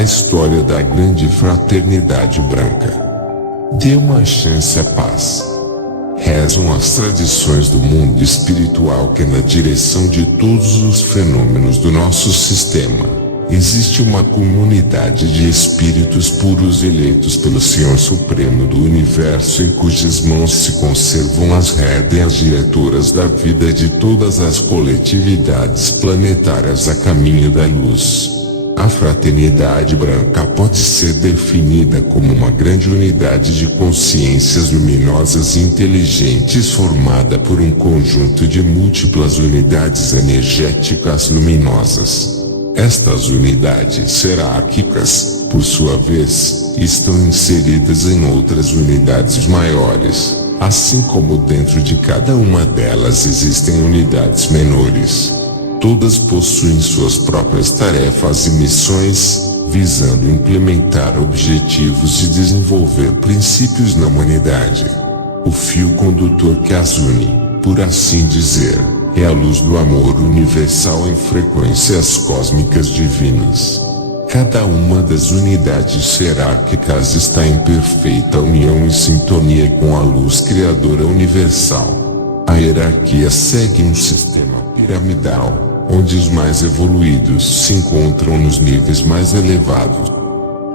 A história da grande fraternidade branca. Dê uma chance à paz. Rezam as tradições do mundo espiritual que na direção de todos os fenômenos do nosso sistema, existe uma comunidade de espíritos puros eleitos pelo Senhor Supremo do Universo, em cujas mãos se conservam as rédeas diretoras da vida de todas as coletividades planetárias a caminho da luz. A fraternidade branca pode ser definida como uma grande unidade de consciências luminosas e inteligentes formada por um conjunto de múltiplas unidades energéticas luminosas. Estas unidades hierárquicas, por sua vez, estão inseridas em outras unidades maiores, assim como dentro de cada uma delas existem unidades menores. Todas possuem suas próprias tarefas e missões, visando implementar objetivos e desenvolver princípios na humanidade. O fio condutor que as une, por assim dizer, é a luz do amor universal em frequências cósmicas divinas. Cada uma das unidades hierárquicas está em perfeita união e sintonia com a luz criadora universal. A hierarquia segue um sistema piramidal, onde os mais evoluídos se encontram nos níveis mais elevados.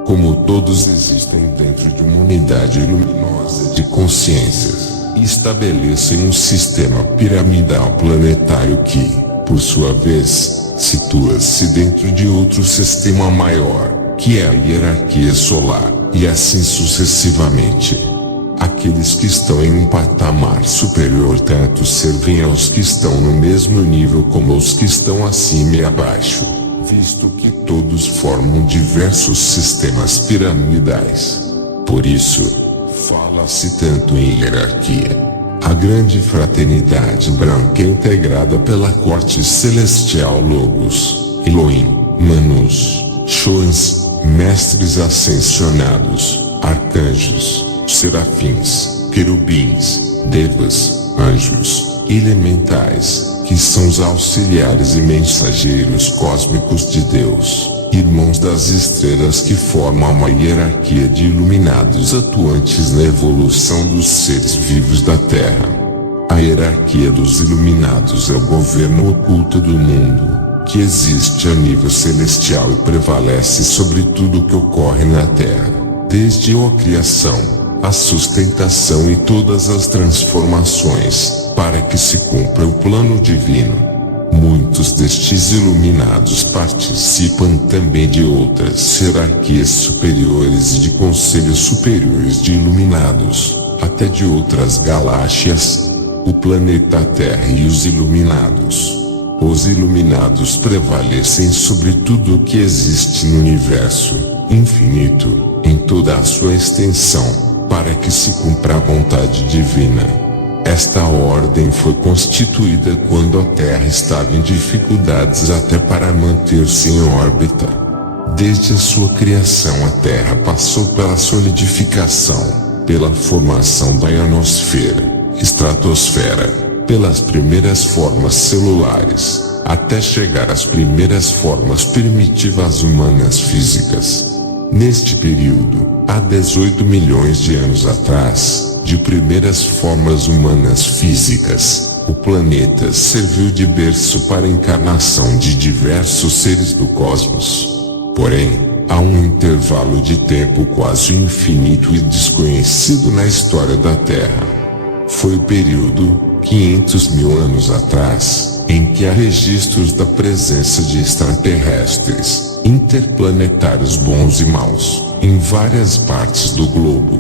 Como todos existem dentro de uma unidade luminosa de consciências, e estabelecem um sistema piramidal planetário que, por sua vez, situa-se dentro de outro sistema maior, que é a hierarquia solar, e assim sucessivamente. Aqueles que estão em um patamar superior tanto servem aos que estão no mesmo nível como aos que estão acima e abaixo, visto que todos formam diversos sistemas piramidais. Por isso, fala-se tanto em hierarquia. A grande fraternidade branca é integrada pela corte celestial Logos, Elohim, Manus, Choans, mestres ascensionados, arcanjos, serafins, querubins, devas, anjos, elementais, que são os auxiliares e mensageiros cósmicos de Deus, irmãos das estrelas que formam uma hierarquia de iluminados atuantes na evolução dos seres vivos da Terra. A hierarquia dos iluminados é o governo oculto do mundo, que existe a nível celestial e prevalece sobre tudo o que ocorre na Terra, desde a criação, a sustentação e todas as transformações, para que se cumpra o plano divino. Muitos destes iluminados participam também de outras hierarquias superiores e de conselhos superiores de iluminados, até de outras galáxias, o planeta Terra e os iluminados. Os iluminados prevalecem sobre tudo o que existe no universo infinito, em toda a sua extensão, para que se cumpra a vontade divina. Esta ordem foi constituída quando a Terra estava em dificuldades até para manter-se em órbita. Desde a sua criação a Terra passou pela solidificação, pela formação da ionosfera, estratosfera, pelas primeiras formas celulares, até chegar às primeiras formas primitivas humanas físicas. Neste período, há 18 milhões de anos atrás, de primeiras formas humanas físicas, o planeta serviu de berço para a encarnação de diversos seres do cosmos. Porém, há um intervalo de tempo quase infinito e desconhecido na história da Terra. Foi o período, 500 mil anos atrás, em que há registros da presença de extraterrestres, interplanetários bons e maus, em várias partes do globo.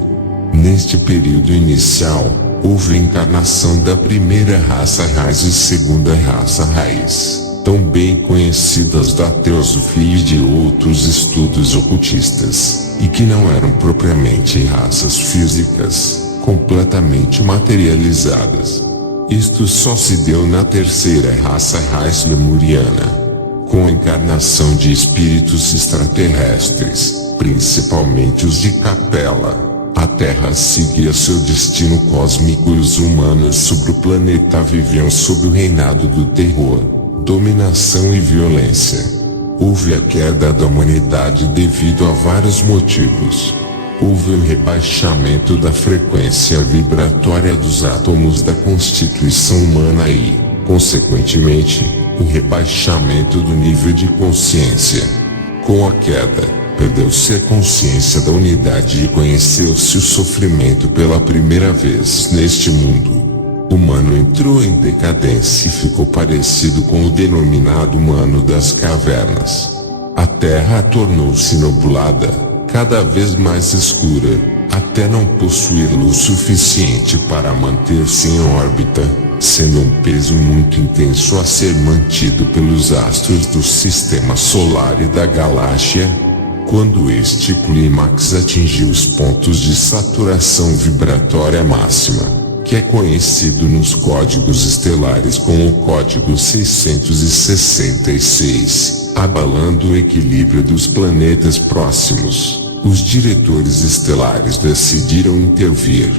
Neste período inicial, houve a encarnação da primeira raça raiz e segunda raça raiz, tão bem conhecidas da teosofia e de outros estudos ocultistas, e que não eram propriamente raças físicas, completamente materializadas. Isto só se deu na terceira raça raiz lemuriana, com a encarnação de espíritos extraterrestres, principalmente os de Capela. A Terra seguia seu destino cósmico e os humanos sobre o planeta viviam sob o reinado do terror, dominação e violência. Houve a queda da humanidade devido a vários motivos. Houve um rebaixamento da frequência vibratória dos átomos da constituição humana e, consequentemente, o rebaixamento do nível de consciência. Com a queda, perdeu-se a consciência da unidade e conheceu-se o sofrimento pela primeira vez neste mundo. O humano entrou em decadência e ficou parecido com o denominado humano das cavernas. A Terra tornou-se nublada, cada vez mais escura, até não possuir luz suficiente para manter-se em órbita, sendo um peso muito intenso a ser mantido pelos astros do sistema solar e da galáxia. Quando este clímax atingiu os pontos de saturação vibratória máxima, que é conhecido nos códigos estelares como o código 666, abalando o equilíbrio dos planetas próximos, os diretores estelares decidiram intervir.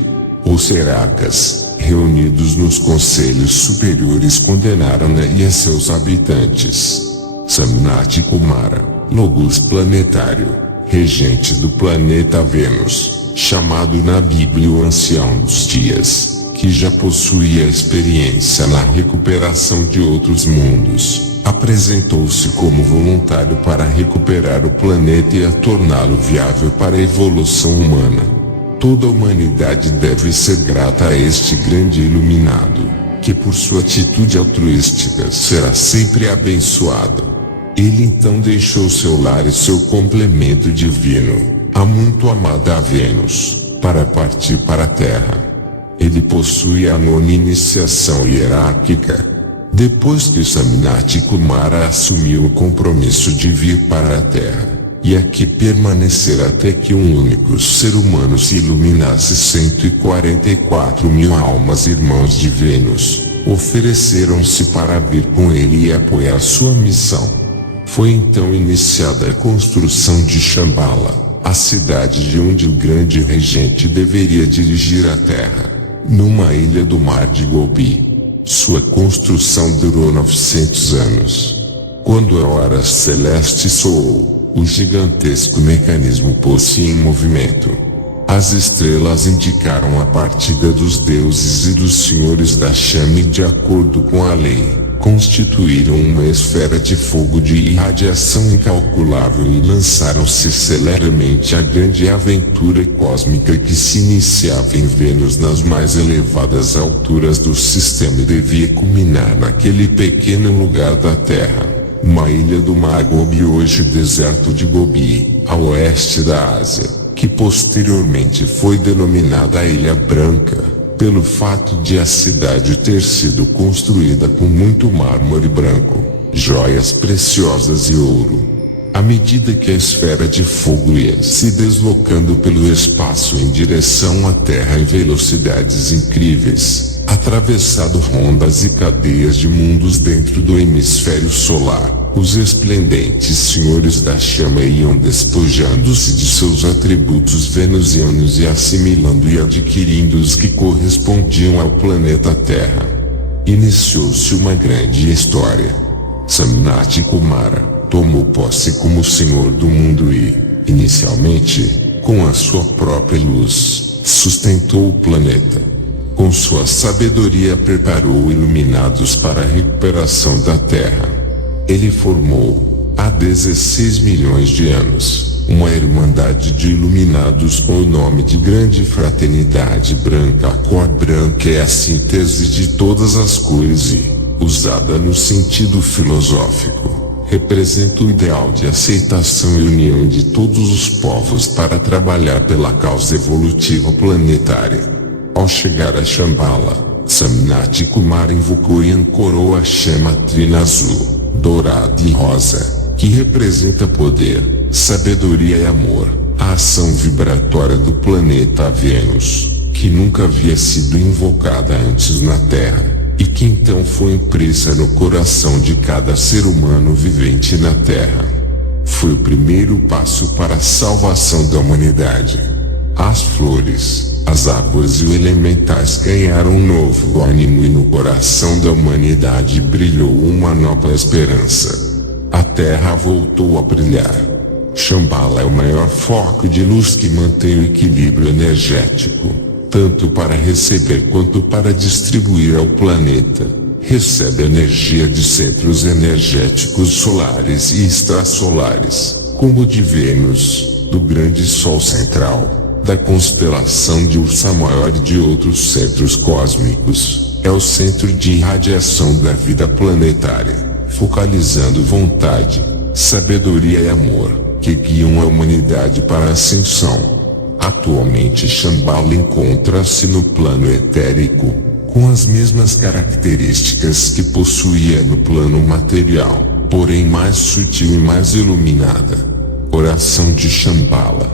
Os hierarcas, reunidos nos conselhos superiores, condenaram-na e a seus habitantes. Samnati Kumara, Logos planetário, regente do planeta Vênus, chamado na Bíblia o Ancião dos Dias, que já possuía experiência na recuperação de outros mundos, apresentou-se como voluntário para recuperar o planeta e a torná-lo viável para a evolução humana. Toda a humanidade deve ser grata a este grande iluminado, que por sua atitude altruística será sempre abençoado. Ele então deixou seu lar e seu complemento divino, a muito amada Vênus, para partir para a Terra. Ele possui a nona iniciação hierárquica. Depois que Samnati Kumara assumiu o compromisso de vir para a Terra, e aqui permanecer até que um único ser humano se iluminasse, 144.000 almas irmãos de Vênus ofereceram-se para vir com ele e apoiar sua missão. Foi então iniciada a construção de Shambhala, a cidade de onde o grande regente deveria dirigir a Terra, numa ilha do mar de Gobi. Sua construção durou 900 anos. Quando a hora celeste soou, o gigantesco mecanismo pôs-se em movimento. As estrelas indicaram a partida dos deuses e dos senhores da chama e, de acordo com a lei, constituíram uma esfera de fogo de irradiação incalculável e lançaram-se celeremente à grande aventura cósmica que se iniciava em Vênus, nas mais elevadas alturas do sistema, e devia culminar naquele pequeno lugar da Terra, uma ilha do mar Gobi, hoje deserto de Gobi, a oeste da Ásia, que posteriormente foi denominada a Ilha Branca, pelo fato de a cidade ter sido construída com muito mármore branco, joias preciosas e ouro. À medida que a esfera de fogo ia se deslocando pelo espaço em direção à Terra em velocidades incríveis, atravessando rondas e cadeias de mundos dentro do hemisfério solar, os esplendentes senhores da chama iam despojando-se de seus atributos venusianos e assimilando e adquirindo os que correspondiam ao planeta Terra. Iniciou-se uma grande história. Samnati Kumara tomou posse como senhor do mundo e, inicialmente, com a sua própria luz, sustentou o planeta. Com sua sabedoria preparou iluminados para a recuperação da Terra. Ele formou, há 16 milhões de anos, uma irmandade de iluminados com o nome de Grande Fraternidade Branca. A cor branca é a síntese de todas as cores e, usada no sentido filosófico, representa o ideal de aceitação e união de todos os povos para trabalhar pela causa evolutiva planetária. Ao chegar a Shambhala, Samnati Kumara invocou e ancorou a chama trina azul, dourada e rosa, que representa poder, sabedoria e amor, a ação vibratória do planeta Vênus, que nunca havia sido invocada antes na Terra, e que então foi impressa no coração de cada ser humano vivente na Terra. Foi o primeiro passo para a salvação da humanidade. As flores, as árvores e os elementais ganharam um novo ânimo e no coração da humanidade brilhou uma nova esperança. a Terra voltou a brilhar. Shambhala é o maior foco de luz que mantém o equilíbrio energético, tanto para receber quanto para distribuir ao planeta. Recebe energia de centros energéticos solares e extrasolares, como o de Vênus, do grande Sol central, da constelação de Ursa Maior e de outros centros cósmicos. É o centro de irradiação da vida planetária, focalizando vontade, sabedoria e amor, que guiam a humanidade para a ascensão. Atualmente Shambhala encontra-se no plano etérico, com as mesmas características que possuía no plano material, porém mais sutil e mais iluminada. Oração de Shambhala.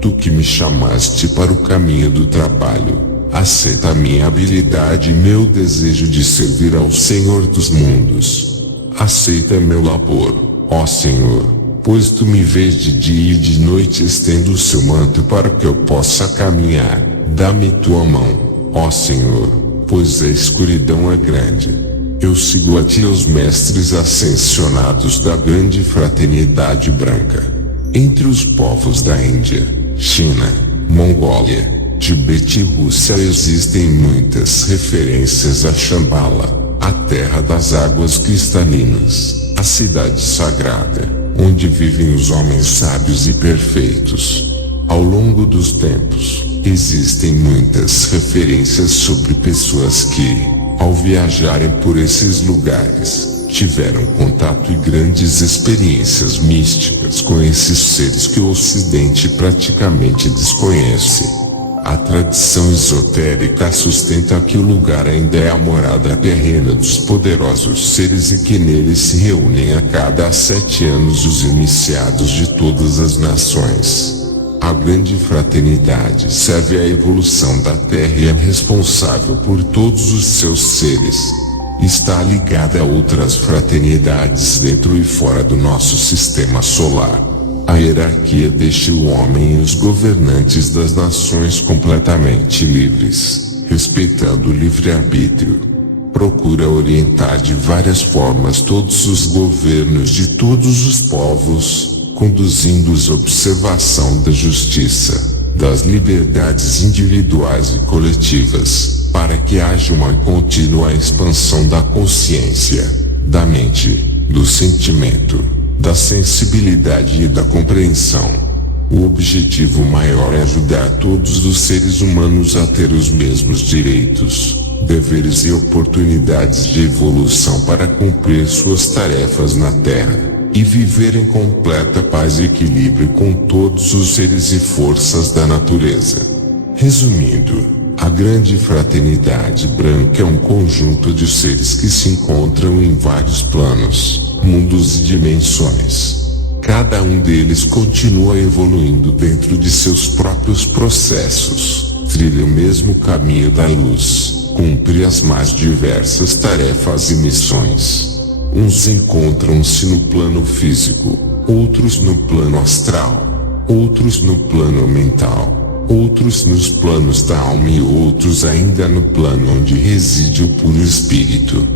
Tu que me chamaste para o caminho do trabalho, aceita a minha habilidade e meu desejo de servir ao Senhor dos mundos. Aceita meu labor, ó Senhor, pois tu me vês de dia e de noite estendo o seu manto para que eu possa caminhar. Dá-me tua mão, ó Senhor, pois a escuridão é grande. Eu sigo a ti os mestres ascensionados da grande fraternidade branca. Entre os povos da Índia, China, Mongólia, Tibete e Rússia existem muitas referências a Shambhala, a terra das águas cristalinas, a cidade sagrada, onde vivem os homens sábios e perfeitos. Ao longo dos tempos, existem muitas referências sobre pessoas que, ao viajarem por esses lugares, tiveram contato e grandes experiências místicas com esses seres que o Ocidente praticamente desconhece. A tradição esotérica sustenta que o lugar ainda é a morada terrena dos poderosos seres e que nele se reúnem a cada 7 anos os iniciados de todas as nações. A grande fraternidade serve à evolução da Terra e é responsável por todos os seus seres. Está ligada a outras fraternidades dentro e fora do nosso sistema solar. A hierarquia deixa o homem e os governantes das nações completamente livres, respeitando o livre-arbítrio. Procura orientar de várias formas todos os governos de todos os povos, conduzindo-os à observação da justiça, das liberdades individuais e coletivas, para que haja uma contínua expansão da consciência, da mente, do sentimento, da sensibilidade e da compreensão. O objetivo maior é ajudar todos os seres humanos a ter os mesmos direitos, deveres e oportunidades de evolução para cumprir suas tarefas na Terra, e viver em completa paz e equilíbrio com todos os seres e forças da natureza. Resumindo, a grande fraternidade branca é um conjunto de seres que se encontram em vários planos, mundos e dimensões. Cada um deles continua evoluindo dentro de seus próprios processos, trilha o mesmo caminho da luz, cumpre as mais diversas tarefas e missões. Uns encontram-se no plano físico, outros no plano astral, outros no plano mental, outros nos planos da alma e outros ainda no plano onde reside o puro espírito.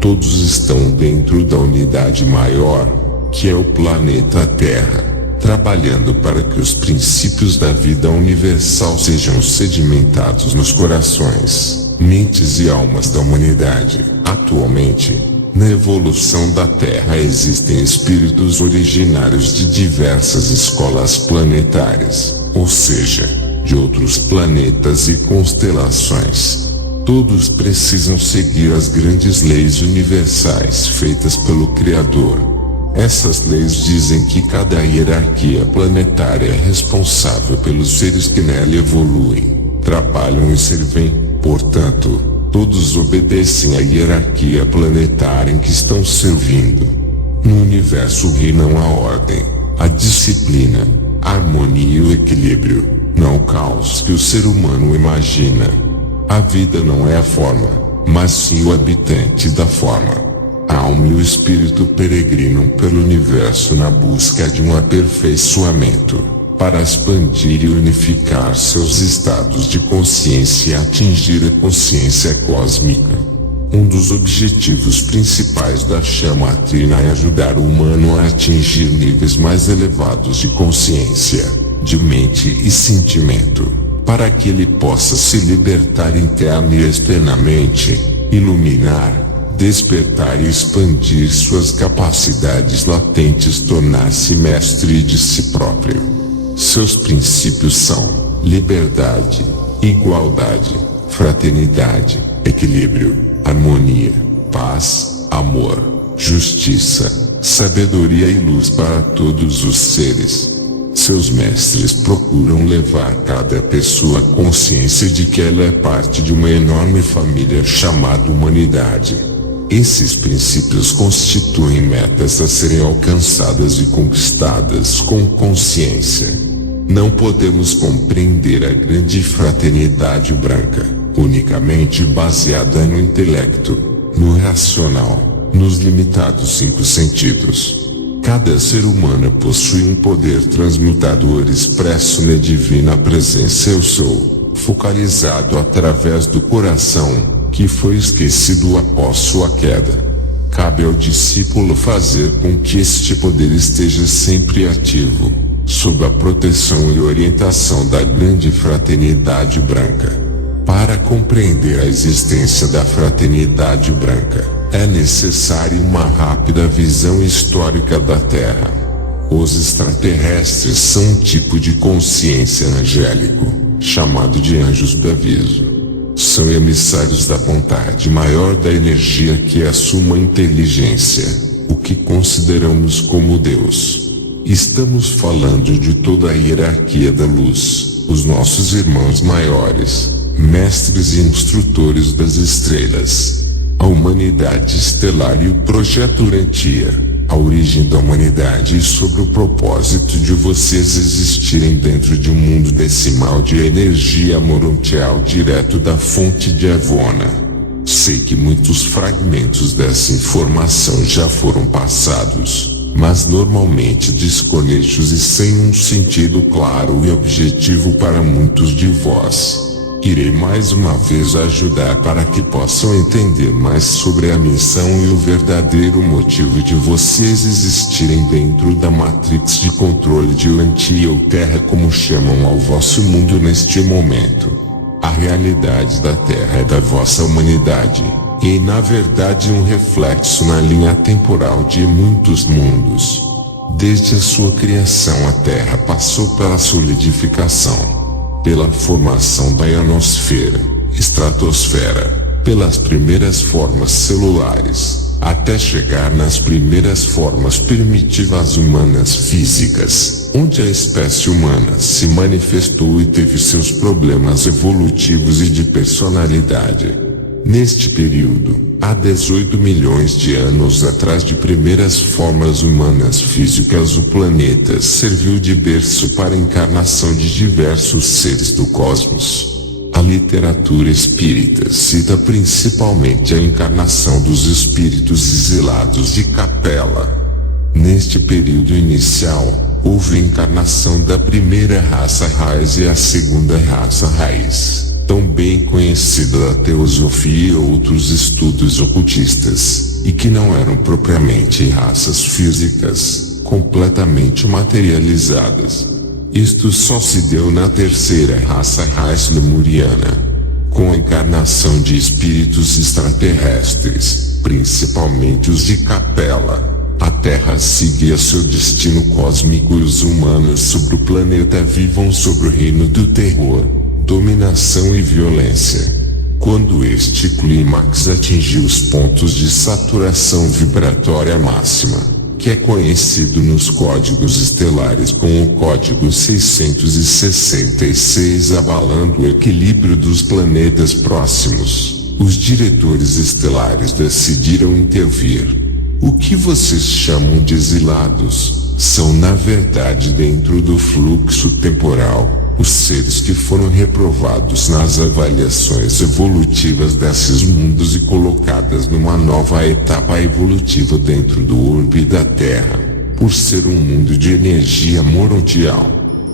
Todos estão dentro da unidade maior, que é o planeta Terra, trabalhando para que os princípios da vida universal sejam sedimentados nos corações, mentes e almas da humanidade. Atualmente, na evolução da Terra existem espíritos originários de diversas escolas planetárias, ou seja, de outros planetas e constelações. Todos precisam seguir as grandes leis universais feitas pelo Criador. Essas leis dizem que cada hierarquia planetária é responsável pelos seres que nela evoluem, trabalham e servem. Portanto, todos obedecem à hierarquia planetária em que estão servindo. No universo reinam a ordem, a disciplina, a harmonia e o equilíbrio, não o caos que o ser humano imagina. A vida não é a forma, mas sim o habitante da forma. A alma e o espírito peregrinam pelo universo na busca de um aperfeiçoamento, para expandir e unificar seus estados de consciência e atingir a consciência cósmica. Um dos objetivos principais da chama trina é ajudar o humano a atingir níveis mais elevados de consciência, de mente e sentimento, para que ele possa se libertar interna e externamente, iluminar, despertar e expandir suas capacidades latentes, tornar-se mestre de si próprio. Seus princípios são liberdade, igualdade, fraternidade, equilíbrio, harmonia, paz, amor, justiça, sabedoria e luz para todos os seres. Seus mestres procuram levar cada pessoa à consciência de que ela é parte de uma enorme família chamada humanidade. Esses princípios constituem metas a serem alcançadas e conquistadas com consciência. Não podemos compreender a grande fraternidade branca unicamente baseada no intelecto, no racional, nos limitados 5 sentidos. Cada ser humano possui um poder transmutador expresso na divina presença Eu Sou, focalizado através do coração, que foi esquecido após sua queda. Cabe ao discípulo fazer com que este poder esteja sempre ativo, sob a proteção e orientação da grande fraternidade branca. Para compreender a existência da fraternidade branca, é necessária uma rápida visão histórica da Terra. Os extraterrestres são um tipo de consciência angélico, chamado de anjos do aviso. São emissários da vontade maior da energia que é a suma inteligência, o que consideramos como Deus. Estamos falando de toda a hierarquia da luz, os nossos irmãos maiores, mestres e instrutores das estrelas, a humanidade estelar e o projeto Urantia, a origem da humanidade e sobre o propósito de vocês existirem dentro de um mundo decimal de energia morontial direto da fonte de Avona. Sei que muitos fragmentos dessa informação já foram passados, mas normalmente desconexos e sem um sentido claro e objetivo para muitos de vós. Irei mais uma vez ajudar para que possam entender mais sobre a missão e o verdadeiro motivo de vocês existirem dentro da Matrix de controle de Urantia ou Terra, como chamam ao vosso mundo neste momento. A realidade da Terra é da vossa humanidade, e na verdade um reflexo na linha temporal de muitos mundos. Desde a sua criação a Terra passou pela solidificação, pela formação da ionosfera, estratosfera, pelas primeiras formas celulares, até chegar nas primeiras formas primitivas humanas físicas, onde a espécie humana se manifestou e teve seus problemas evolutivos e de personalidade. Neste período, há 18 milhões de anos atrás de primeiras formas humanas físicas, o planeta serviu de berço para a encarnação de diversos seres do cosmos. A literatura espírita cita principalmente a encarnação dos espíritos exilados de Capela. Neste período inicial, houve a encarnação da primeira raça raiz e a segunda raça raiz, tão bem conhecida da teosofia e outros estudos ocultistas, e que não eram propriamente raças físicas, completamente materializadas. Isto só se deu na terceira raça raiz lemuriana, com a encarnação de espíritos extraterrestres, principalmente os de Capela. A Terra seguia seu destino cósmico e os humanos sobre o planeta vivam sobre o reino do terror, dominação e violência. Quando este clímax atingiu os pontos de saturação vibratória máxima, que é conhecido nos códigos estelares com o código 666, abalando o equilíbrio dos planetas próximos, os diretores estelares decidiram intervir. O que vocês chamam de exilados são na verdade, dentro do fluxo temporal, os seres que foram reprovados nas avaliações evolutivas desses mundos e colocadas numa nova etapa evolutiva dentro do orbe da Terra, por ser um mundo de energia morontial.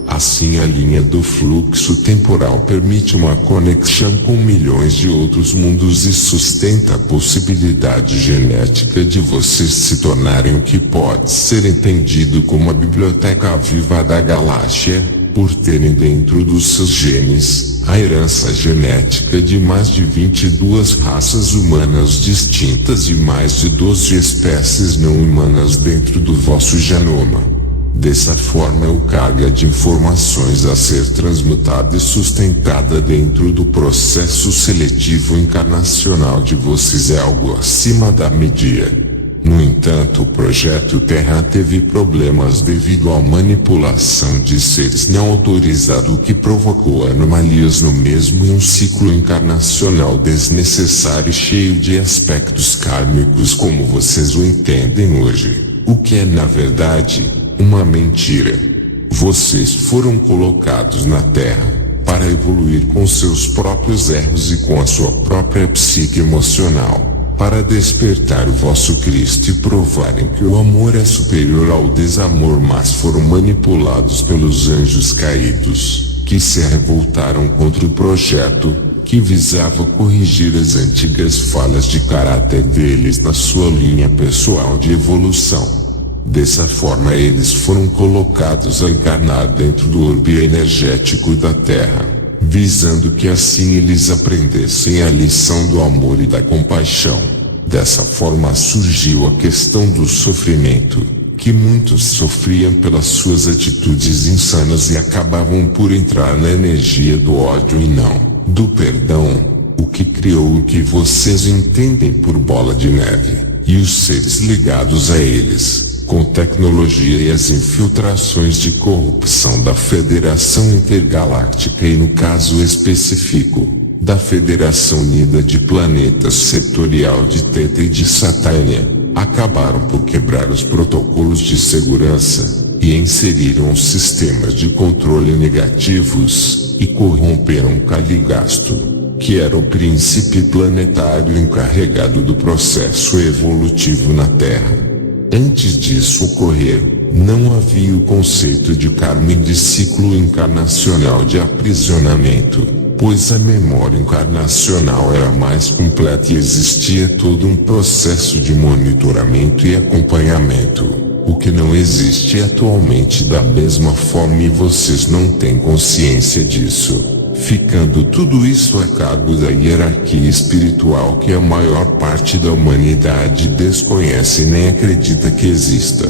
Assim, a linha do fluxo temporal permite uma conexão com milhões de outros mundos e sustenta a possibilidade genética de vocês se tornarem o que pode ser entendido como a biblioteca viva da galáxia, por terem dentro dos seus genes a herança genética de mais de 22 raças humanas distintas e mais de 12 espécies não humanas dentro do vosso genoma. Dessa forma, a carga de informações a ser transmutada e sustentada dentro do processo seletivo encarnacional de vocês é algo acima da medida. No entanto, o projeto Terra teve problemas devido à manipulação de seres não autorizados, o que provocou anomalias no mesmo e um ciclo encarnacional desnecessário e cheio de aspectos kármicos como vocês o entendem hoje, o que é na verdade uma mentira. Vocês foram colocados na Terra para evoluir com seus próprios erros e com a sua própria psique emocional, para despertar o vosso Cristo e provarem que o amor é superior ao desamor, mas foram manipulados pelos anjos caídos, que se revoltaram contra o projeto, que visava corrigir as antigas falhas de caráter deles na sua linha pessoal de evolução. Dessa forma, eles foram colocados a encarnar dentro do orbe energético da Terra, visando que assim eles aprendessem a lição do amor e da compaixão. Dessa forma surgiu a questão do sofrimento, que muitos sofriam pelas suas atitudes insanas e acabavam por entrar na energia do ódio e não do perdão, o que criou o que vocês entendem por bola de neve, e os seres ligados a eles, com tecnologia e as infiltrações de corrupção da Federação Intergaláctica e no caso específico, da Federação Unida de Planetas Setorial de Teta e de Satânia, acabaram por quebrar os protocolos de segurança, e inseriram sistemas de controle negativos, e corromperam Caligasto, que era o príncipe planetário encarregado do processo evolutivo na Terra. Antes disso ocorrer, não havia o conceito de karma e de ciclo encarnacional de aprisionamento, pois a memória encarnacional era mais completa e existia todo um processo de monitoramento e acompanhamento, o que não existe atualmente da mesma forma e vocês não têm consciência disso, ficando tudo isso a cargo da hierarquia espiritual que a maior parte da humanidade desconhece e nem acredita que exista.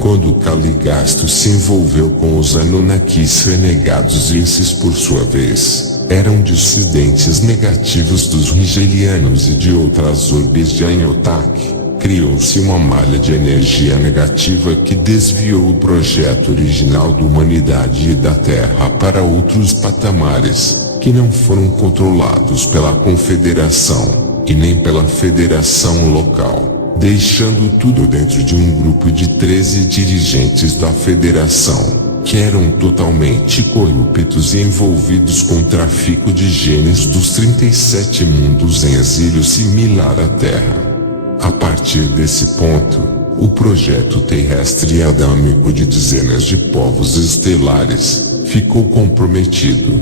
Quando Caligasto se envolveu com os Anunnakis renegados, esses por sua vez, eram dissidentes negativos dos Rigelianos e de outras orbes de Anyotak, criou-se uma malha de energia negativa que desviou o projeto original da humanidade e da Terra para outros patamares, que não foram controlados pela Confederação, e nem pela Federação local, deixando tudo dentro de um grupo de 13 dirigentes da Federação, que eram totalmente corruptos e envolvidos com o tráfico de genes dos 37 mundos em exílio similar à Terra. A partir desse ponto, o projeto terrestre adâmico de dezenas de povos estelares ficou comprometido,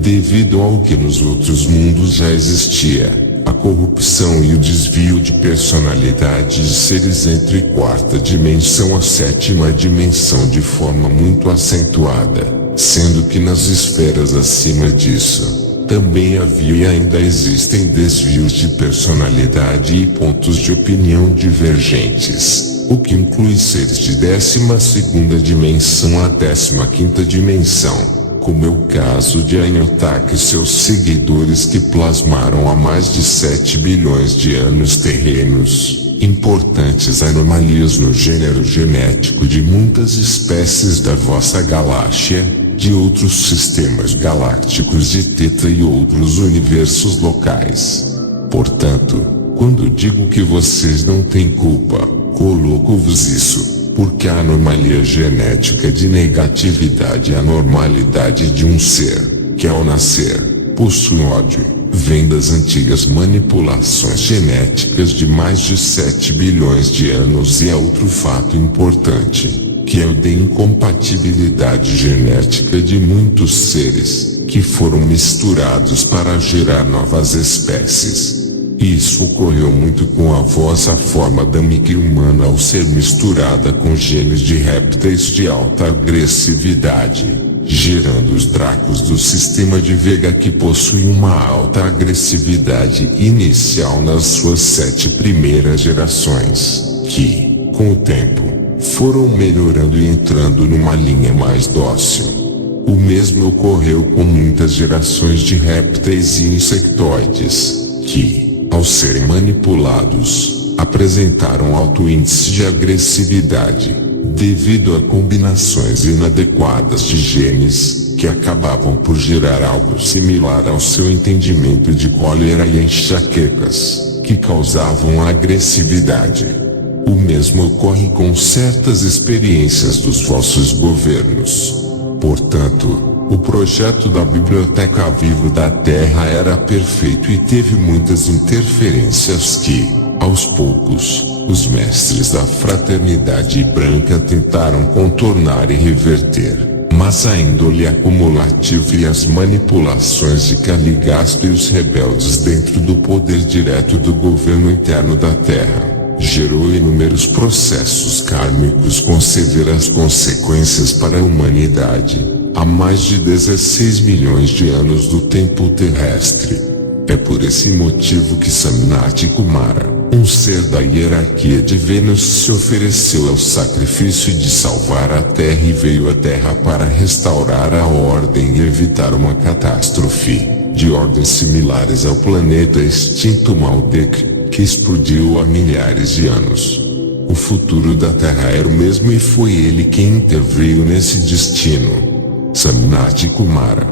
devido ao que nos outros mundos já existia, a corrupção e o desvio de personalidade de seres entre quarta dimensão a sétima dimensão de forma muito acentuada, sendo que nas esferas acima disso, também havia e ainda existem desvios de personalidade e pontos de opinião divergentes, o que inclui seres de 12ª dimensão a 15ª dimensão, como é o caso de Anyotak e seus seguidores que plasmaram há mais de 7 bilhões de anos terrenos, importantes anomalias no gênero genético de muitas espécies da vossa galáxia, de outros sistemas galácticos de Teta e outros universos locais. Portanto, quando digo que vocês não têm culpa, coloco-vos isso, porque a anomalia genética de negatividade é a normalidade de um ser, que ao nascer, possui ódio, vem das antigas manipulações genéticas de mais de 7 bilhões de anos e é outro fato importante. que é o de incompatibilidade genética de muitos seres, que foram misturados para gerar novas espécies. Isso ocorreu muito com a vossa forma da micro-humana ao ser misturada com genes de répteis de alta agressividade, gerando os Dracos do sistema de Vega que possuem uma alta agressividade inicial nas suas 7 primeiras gerações, que, com o tempo, foram melhorando e entrando numa linha mais dócil. O mesmo ocorreu com muitas gerações de répteis e insectoides, que, ao serem manipulados, apresentaram alto índice de agressividade, devido a combinações inadequadas de genes, que acabavam por gerar algo similar ao seu entendimento de cólera e enxaquecas, que causavam agressividade. O mesmo ocorre com certas experiências dos vossos governos. Portanto, o projeto da Biblioteca Vivo da Terra era perfeito e teve muitas interferências que, aos poucos, os mestres da Fraternidade Branca tentaram contornar e reverter, mas a índole acumulativa e as manipulações de Caligasto e os rebeldes dentro do poder direto do governo interno da Terra gerou inúmeros processos kármicos com severas consequências para a humanidade, há mais de 16 milhões de anos do tempo terrestre. É por esse motivo que Samnati Kumara, um ser da hierarquia de Vênus, se ofereceu ao sacrifício de salvar a Terra e veio à Terra para restaurar a ordem e evitar uma catástrofe, de ordens similares ao planeta extinto Maldek, que explodiu há milhares de anos. O futuro da Terra era o mesmo e foi ele quem interveio nesse destino. Samnati Kumara,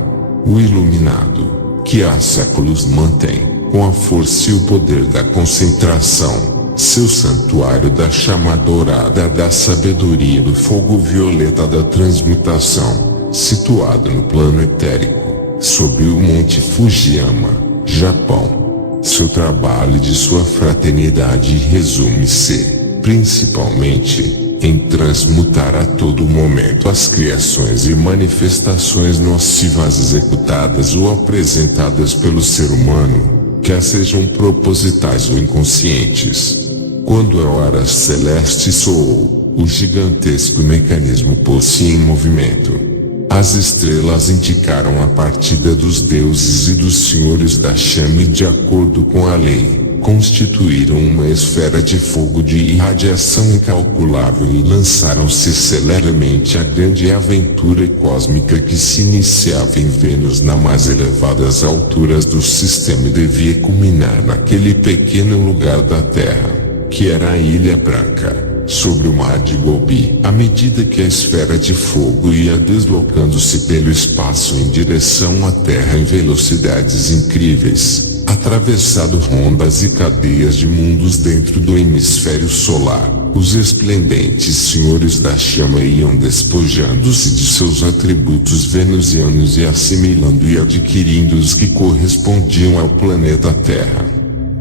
o iluminado, que há séculos mantém, com a força e o poder da concentração, seu santuário da chama dourada da sabedoria do fogo violeta da transmutação, situado no plano etérico, sobre o Monte Fujiyama, Japão. Seu trabalho de sua fraternidade resume-se, principalmente, em transmutar a todo momento as criações e manifestações nocivas executadas ou apresentadas pelo ser humano, quer sejam propositais ou inconscientes. Quando a hora celeste soou, o gigantesco mecanismo pôs-se em movimento. As estrelas indicaram a partida dos deuses e dos senhores da chama e, de acordo com a lei, constituíram uma esfera de fogo de irradiação incalculável e lançaram-se celeremente à grande aventura cósmica que se iniciava em Vênus nas mais elevadas alturas do sistema e devia culminar naquele pequeno lugar da Terra, que era a Ilha Branca, sobre o mar de Gobi. À medida que a esfera de fogo ia deslocando-se pelo espaço em direção à Terra em velocidades incríveis, atravessado rondas e cadeias de mundos dentro do hemisfério solar, os esplendentes senhores da chama iam despojando-se de seus atributos venusianos e assimilando e adquirindo os que correspondiam ao planeta Terra.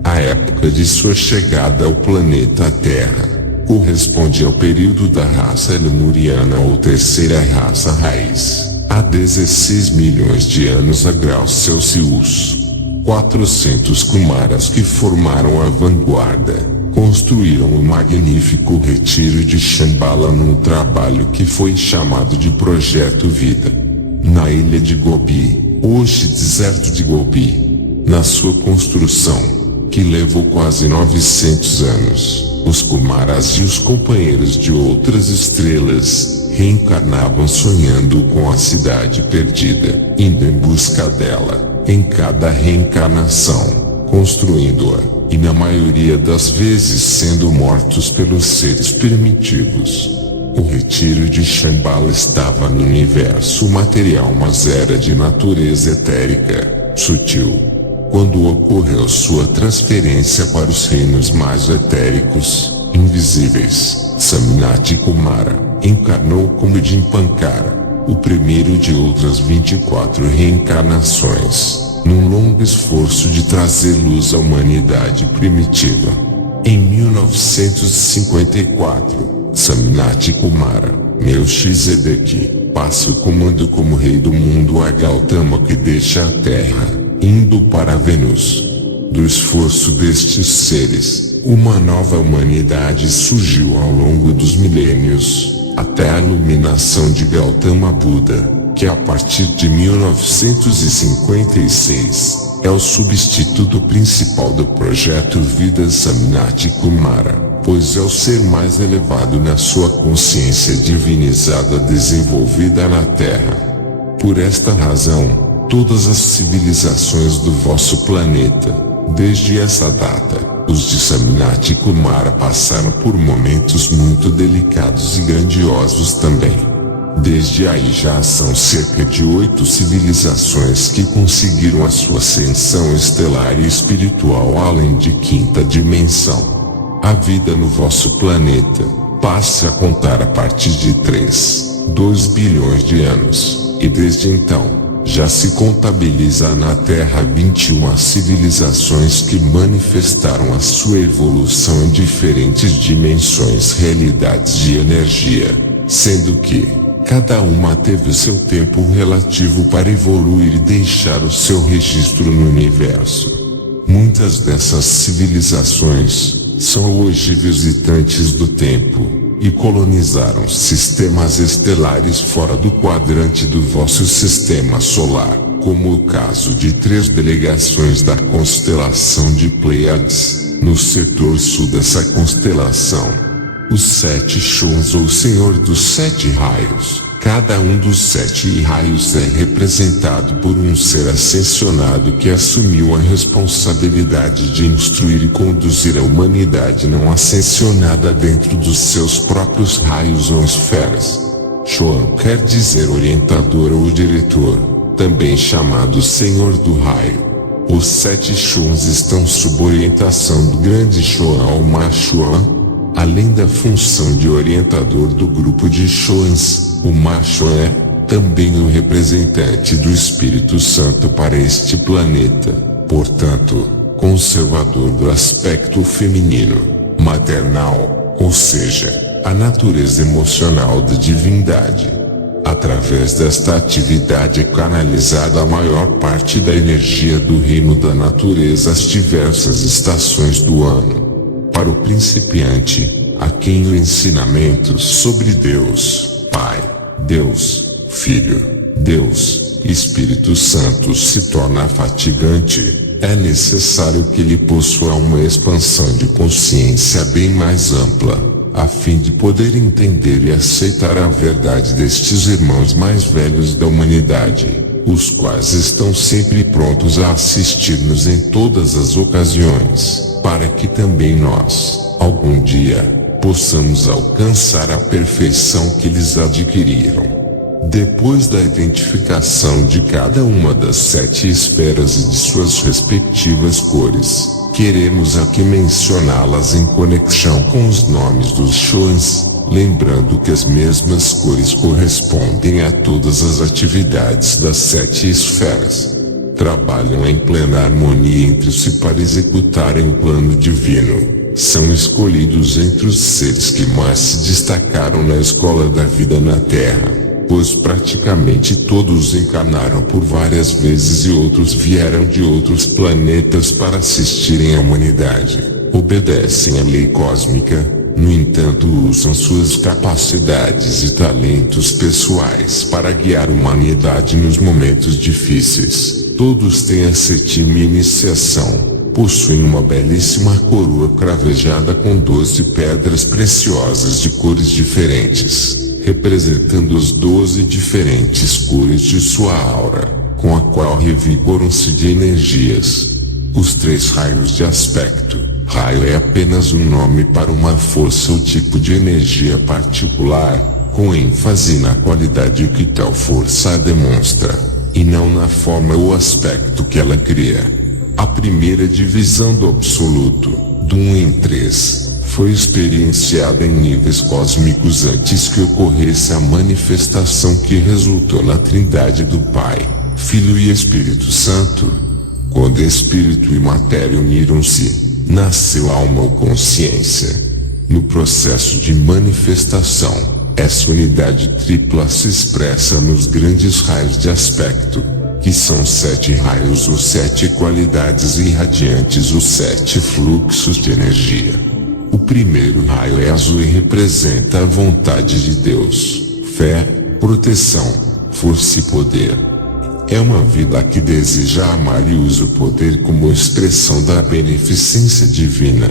A época de sua chegada ao planeta Terra corresponde ao período da raça lemuriana ou terceira raça raiz, há 16 milhões de anos a graus Celsius. 400 Kumaras que formaram a vanguarda, construíram o magnífico retiro de Shambhala num trabalho que foi chamado de Projeto Vida. Na ilha de Gobi, hoje deserto de Gobi, na sua construção, que levou quase 900 anos, os Kumaras e os companheiros de outras estrelas reencarnavam sonhando com a cidade perdida, indo em busca dela, em cada reencarnação, construindo-a, e na maioria das vezes sendo mortos pelos seres primitivos. O retiro de Shambhala estava no universo material, mas era de natureza etérica, sutil. Quando ocorreu sua transferência para os reinos mais etéricos, invisíveis, Samnati Kumara encarnou como Dimpankara, o primeiro de outras 24 reencarnações, num longo esforço de trazer luz à humanidade primitiva. Em 1954, Samnati Kumara, Melchizedek passa o comando como rei do mundo a Gautama, que deixa a Terra, indo para Vênus. Do esforço destes seres, uma nova humanidade surgiu ao longo dos milênios, até a iluminação de Gautama Buda, que a partir de 1956, é o substituto principal do projeto Vida Saminati Kumara, pois é o ser mais elevado na sua consciência divinizada desenvolvida na Terra. Por esta razão, todas as civilizações do vosso planeta, desde essa data, os de Saminati Kumara passaram por momentos muito delicados e grandiosos também. Desde aí já são cerca de 8 civilizações que conseguiram a sua ascensão estelar e espiritual além de quinta dimensão. A vida no vosso planeta passa a contar a partir de 2 bilhões de anos, e desde então, já se contabiliza na Terra 21 civilizações que manifestaram a sua evolução em diferentes dimensões, realidades de energia, sendo que cada uma teve o seu tempo relativo para evoluir e deixar o seu registro no universo. Muitas dessas civilizações são hoje visitantes do tempo e colonizaram sistemas estelares fora do quadrante do vosso sistema solar, como o caso de 3 delegações da constelação de Pleiades, no setor sul dessa constelação. Os 7 Shuns, ou Senhor dos 7 Raios. Cada um dos 7 raios é representado por um ser ascensionado que assumiu a responsabilidade de instruir e conduzir a humanidade não ascensionada dentro dos seus próprios raios ou esferas. Shuan quer dizer orientador ou diretor, também chamado Senhor do Raio. Os 7 Shuns estão sob orientação do grande Shuan ou Ma Shuan. Além da função de orientador do grupo de Shuans, o Ma Shuan é também o representante do Espírito Santo para este planeta, portanto, conservador do aspecto feminino, maternal, ou seja, a natureza emocional da divindade. Através desta atividade é canalizada a maior parte da energia do reino da natureza às diversas estações do ano. Para o principiante, a quem o ensinamento sobre Deus, Pai, Deus, Filho, Deus, Espírito Santo se torna fatigante, é necessário que ele possua uma expansão de consciência bem mais ampla, a fim de poder entender e aceitar a verdade destes irmãos mais velhos da humanidade, os quais estão sempre prontos a assistir-nos em todas as ocasiões, para que também nós, algum dia, possamos alcançar a perfeição que eles adquiriram. Depois da identificação de cada uma das 7 esferas e de suas respectivas cores, queremos aqui mencioná-las em conexão com os nomes dos Shuans, lembrando que as mesmas cores correspondem a todas as atividades das 7 esferas. Trabalham em plena harmonia entre si para executarem o plano divino. São escolhidos entre os seres que mais se destacaram na escola da vida na Terra, pois praticamente todos encarnaram por várias vezes e outros vieram de outros planetas para assistirem à humanidade. Obedecem à lei cósmica, no entanto usam suas capacidades e talentos pessoais para guiar a humanidade nos momentos difíceis. Todos têm a 7ª iniciação. Possuem uma belíssima coroa cravejada com 12 pedras preciosas de cores diferentes, representando as 12 diferentes cores de sua aura, com a qual revigoram-se de energias. Os 3 raios de aspecto. Raio é apenas um nome para uma força ou tipo de energia particular, com ênfase na qualidade que tal força a demonstra, e não na forma ou aspecto que ela cria. A primeira divisão do absoluto, do 1 em 3, foi experienciada em níveis cósmicos antes que ocorresse a manifestação que resultou na Trindade do Pai, Filho e Espírito Santo. Quando espírito e matéria uniram-se, nasceu alma ou consciência. No processo de manifestação, Essa unidade tripla se expressa nos grandes raios de aspecto, que são 7 raios ou 7 qualidades irradiantes ou 7 fluxos de energia. O primeiro raio é azul e representa a vontade de Deus, fé, proteção, força e poder. É uma vida que deseja amar e usa o poder como expressão da beneficência divina.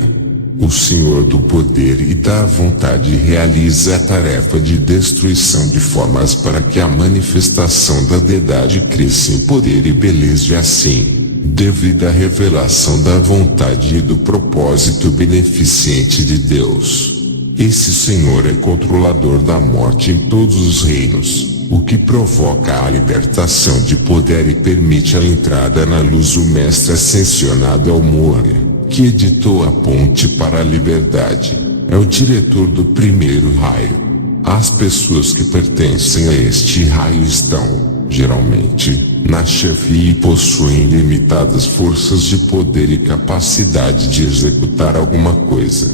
O Senhor do poder e da vontade realiza a tarefa de destruição de formas para que a manifestação da deidade cresça em poder e beleza e assim, devido à revelação da vontade e do propósito beneficente de Deus. Esse Senhor é controlador da morte em todos os reinos, o que provoca a libertação de poder e permite a entrada na luz. O Mestre Ascensionado Moria, que editou a ponte para a liberdade, é o diretor do primeiro raio. As pessoas que pertencem a este raio estão, geralmente, na chefia e possuem limitadas forças de poder e capacidade de executar alguma coisa.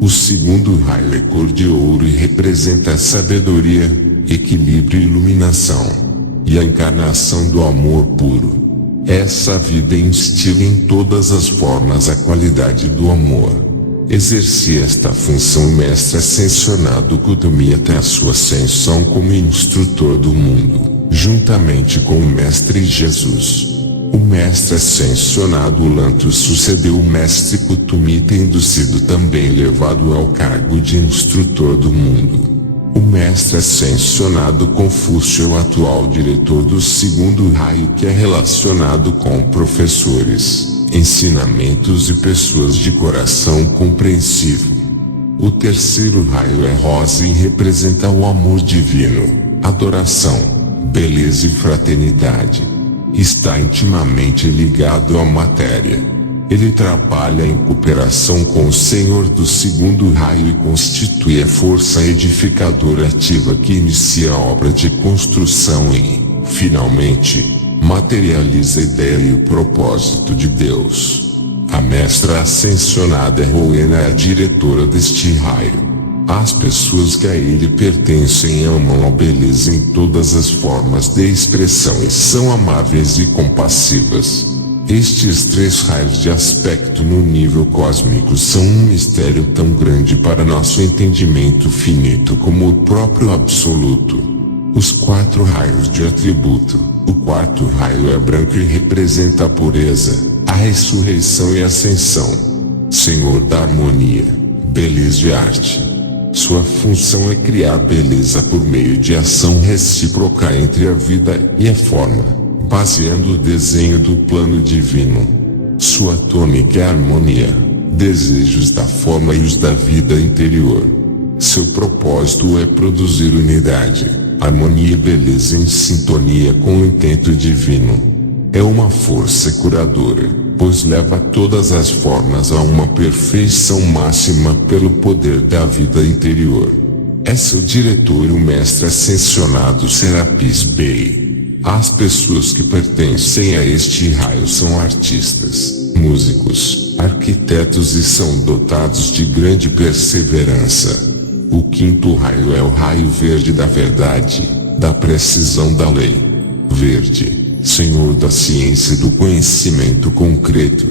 O segundo raio é cor de ouro e representa a sabedoria, equilíbrio e iluminação, e a encarnação do amor puro. Essa vida instila em todas as formas a qualidade do amor. Exercia esta função o Mestre Ascensionado Kutumi até a sua ascensão como instrutor do mundo, juntamente com o Mestre Jesus. O Mestre Ascensionado Lanto sucedeu o Mestre Kutumi, tendo sido também elevado ao cargo de instrutor do mundo. O Mestre Ascensionado Confúcio é o atual diretor do segundo raio, que é relacionado com professores, ensinamentos e pessoas de coração compreensivo. O terceiro raio é rosa e representa o amor divino, adoração, beleza e fraternidade. Está intimamente ligado à matéria. Ele trabalha em cooperação com o Senhor do segundo raio e constitui a força edificadora ativa que inicia a obra de construção e, finalmente, materializa a ideia e o propósito de Deus. A Mestra Ascensionada Rowena é a diretora deste raio. As pessoas que a ele pertencem amam a beleza em todas as formas de expressão e são amáveis e compassivas. Estes 3 raios de aspecto no nível cósmico são um mistério tão grande para nosso entendimento finito como o próprio absoluto. Os 4 raios de atributo. O quarto raio é branco e representa a pureza, a ressurreição e a ascensão. Senhor da harmonia, beleza e arte. Sua função é criar beleza por meio de ação recíproca entre a vida e a forma, baseando o desenho do plano divino. Sua tônica é a harmonia, desejos da forma e os da vida interior. Seu propósito é produzir unidade, harmonia e beleza em sintonia com o intento divino. É uma força curadora, pois leva todas as formas a uma perfeição máxima pelo poder da vida interior. É seu diretor o Mestre Ascensionado Serapis Bey. As pessoas que pertencem a este raio são artistas, músicos, arquitetos e são dotados de grande perseverança. O quinto raio é o raio verde da verdade, da precisão da lei. Verde, Senhor da ciência e do conhecimento concreto.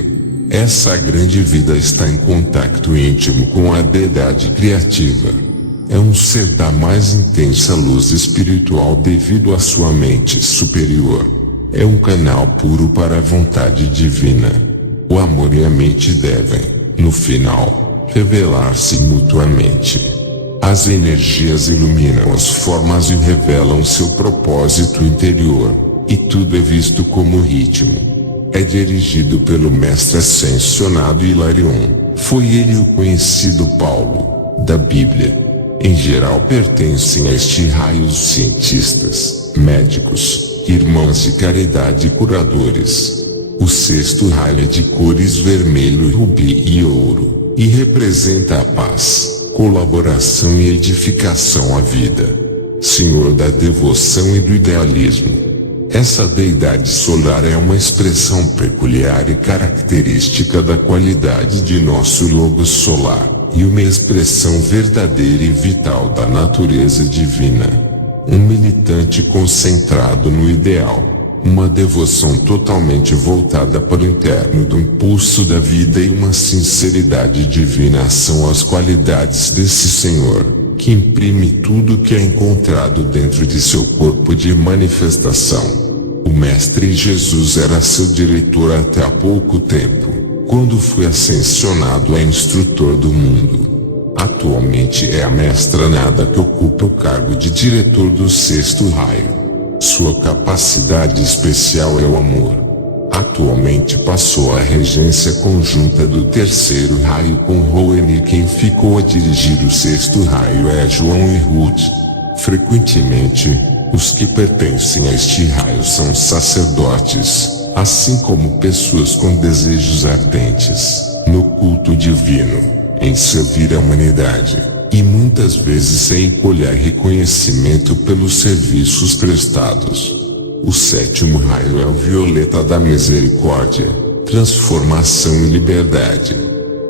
Essa grande vida está em contato íntimo com a deidade criativa. É um ser da mais intensa luz espiritual devido à sua mente superior. É um canal puro para a vontade divina. O amor e a mente devem, no final, revelar-se mutuamente. As energias iluminam as formas e revelam seu propósito interior, e tudo é visto como ritmo. É dirigido pelo Mestre Ascensionado Hilarion. Foi ele o conhecido Paulo, da Bíblia. Em geral pertencem a este raio os cientistas, médicos, irmãos de caridade e curadores. O sexto raio é de cores vermelho, rubi e ouro, e representa a paz, colaboração e edificação à vida. Senhor da devoção e do idealismo. Essa deidade solar é uma expressão peculiar e característica da qualidade de nosso logo solar. e uma expressão verdadeira e vital da natureza divina. Um militante concentrado no ideal, uma devoção totalmente voltada para o interno do impulso da vida e uma sinceridade divina são as qualidades desse Senhor, que imprime tudo que é encontrado dentro de seu corpo de manifestação. O Mestre Jesus era seu diretor até há pouco tempo, quando foi ascensionado a instrutor do mundo. Atualmente é a mestra Nada que ocupa o cargo de diretor do sexto raio. Sua capacidade especial é o amor. Atualmente passou a regência conjunta do terceiro raio com Rowan e quem ficou a dirigir o sexto raio é João e Ruth. Frequentemente, os que pertencem a este raio são sacerdotes, assim como pessoas com desejos ardentes, no culto divino, em servir a humanidade, e muitas vezes sem colher reconhecimento pelos serviços prestados. O sétimo raio é o violeta da misericórdia, transformação e liberdade.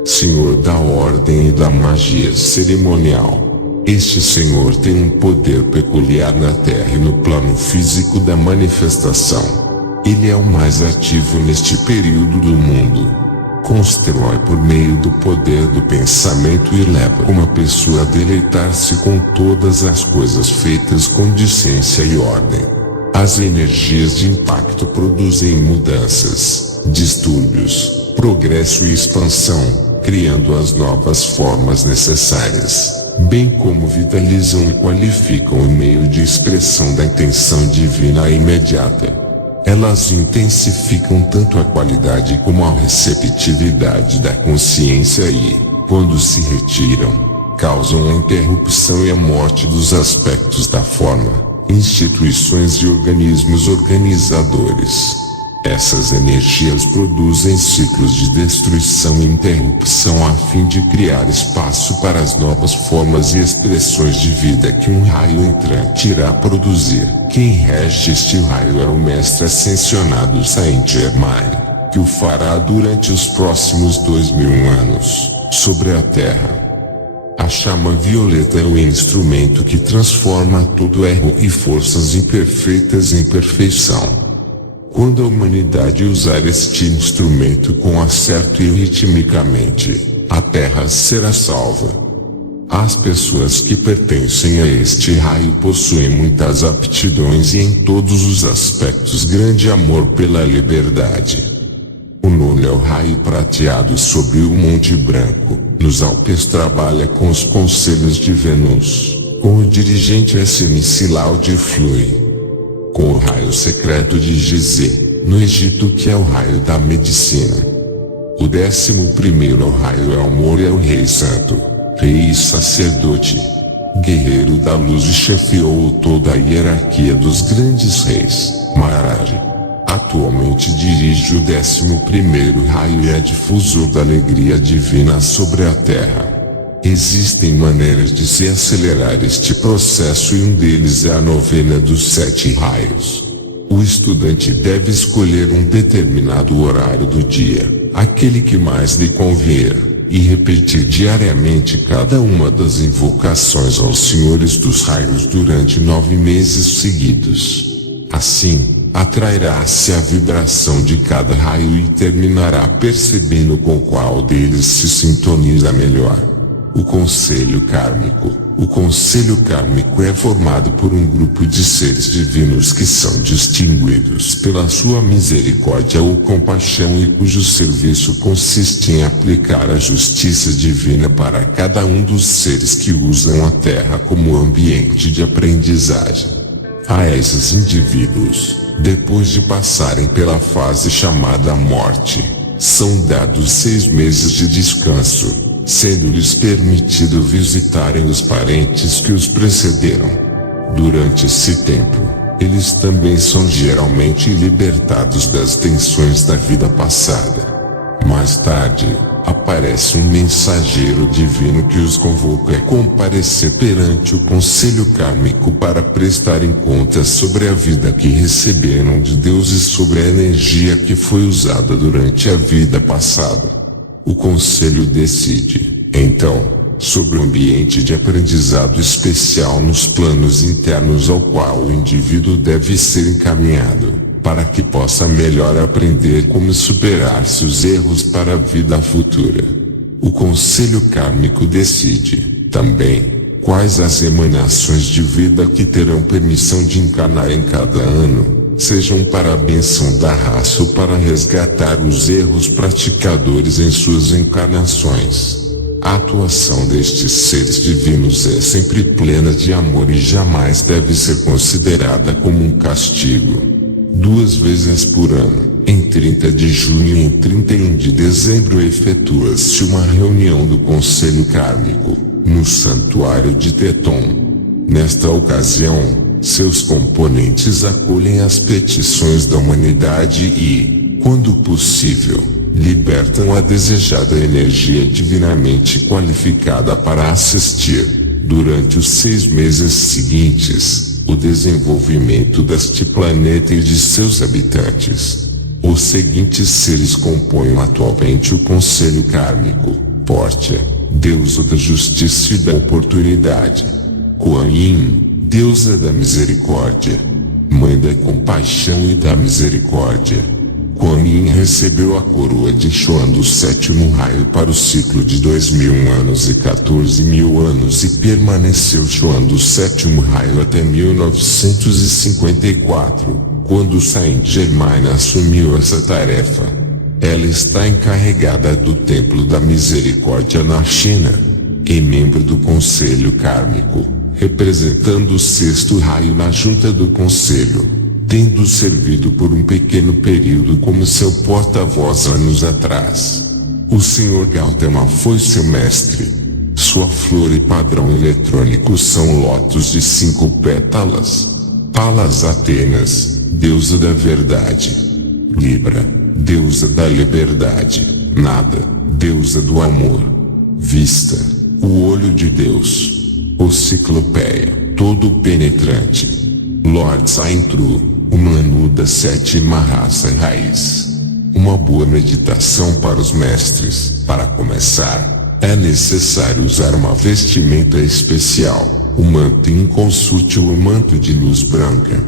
Senhor da ordem e da magia cerimonial. Este Senhor tem um poder peculiar na Terra e no plano físico da manifestação. Ele é o mais ativo neste período do mundo. Constrói por meio do poder do pensamento e leva uma pessoa a deleitar-se com todas as coisas feitas com decência e ordem. As energias de impacto produzem mudanças, distúrbios, progresso e expansão, criando as novas formas necessárias, bem como vitalizam e qualificam o meio de expressão da intenção divina imediata. Elas intensificam tanto a qualidade como a receptividade da consciência e, quando se retiram, causam a interrupção e a morte dos aspectos da forma, instituições e organismos organizadores. Essas energias produzem ciclos de destruição e interrupção a fim de criar espaço para as novas formas e expressões de vida que um raio entrante irá produzir. Quem rege este raio é o Mestre Ascensionado Saint Germain, que o fará durante os próximos 2000 anos, sobre a Terra. A chama violeta é o instrumento que transforma todo erro e forças imperfeitas em perfeição. Quando a humanidade usar este instrumento com acerto e ritmicamente, a Terra será salva. As pessoas que pertencem a este raio possuem muitas aptidões e em todos os aspectos grande amor pela liberdade. O nono é o raio prateado sobre o Monte Branco. Nos Alpes trabalha com os conselhos de Vênus, com o dirigente Silau de Flui. Com o raio secreto de Gizeh, no Egito, que é o raio da medicina. O 11º raio é o amor e é o Rei Santo, Rei e Sacerdote, guerreiro da luz e chefiou toda a hierarquia dos grandes reis, Maharaj. Atualmente dirige o 11º raio e é difusor da alegria divina sobre a Terra. Existem maneiras de se acelerar este processo e um deles é a novena dos 7 raios. O estudante deve escolher um determinado horário do dia, aquele que mais lhe convier, e repetir diariamente cada uma das invocações aos senhores dos raios durante 9 meses seguidos. Assim, atrairá-se a vibração de cada raio e terminará percebendo com qual deles se sintoniza melhor. O Conselho Kármico. O Conselho Kármico é formado por um grupo de seres divinos que são distinguidos pela sua misericórdia ou compaixão e cujo serviço consiste em aplicar a justiça divina para cada um dos seres que usam a Terra como ambiente de aprendizagem. A esses indivíduos, depois de passarem pela fase chamada morte, são dados 6 meses de descanso, sendo-lhes permitido visitarem os parentes que os precederam. Durante esse tempo, eles também são geralmente libertados das tensões da vida passada. Mais tarde, aparece um mensageiro divino que os convoca a comparecer perante o Conselho Kármico para prestarem contas sobre a vida que receberam de Deus e sobre a energia que foi usada durante a vida passada. O Conselho decide, Então, sobre o ambiente de aprendizado especial nos planos internos ao qual o indivíduo deve ser encaminhado, para que possa melhor aprender como superar seus erros para a vida futura. O conselho kármico decide, também, quais as emanações de vida que terão permissão de encarnar em cada ano, sejam para a benção da raça ou para resgatar os erros praticadores em suas encarnações. A atuação destes seres divinos é sempre plena de amor e jamais deve ser considerada como um castigo. 2 vezes por ano, em 30 de junho e em 31 de dezembro, efetua-se uma reunião do Conselho Kármico, no Santuário de Teton. Nesta ocasião, seus componentes acolhem as petições da humanidade e, quando possível, libertam a desejada energia divinamente qualificada para assistir, durante os 6 meses seguintes, o desenvolvimento deste planeta e de seus habitantes. Os seguintes seres compõem atualmente o Conselho Kármico: Portia, deusa da justiça e da oportunidade; Kuan Yin, deusa da misericórdia, mãe da compaixão e da misericórdia. Kuan Yin recebeu a coroa de Xuan do 7º raio para o ciclo de 2000 anos e 14.000 anos e permaneceu Xuan do 7º raio até 1954, quando Saint Germain assumiu essa tarefa. Ela está encarregada do Templo da Misericórdia na China, e membro do Conselho Kármico, representando o 6º raio na junta do Conselho, tendo servido por um pequeno período como seu porta-voz anos atrás. O Sr. Gautama foi seu mestre. Sua flor e padrão eletrônico são lótus de 5 pétalas. Palas Atenas, deusa da verdade. Libra, deusa da liberdade. Nada, deusa do amor. Vista, o olho de Deus. Ossiclopeia, todo penetrante. Lord Saintru, o Manu da 7ª raça e raiz. Uma boa meditação para os mestres. Para começar, é necessário usar uma vestimenta especial. O manto inconsulte o manto de luz branca.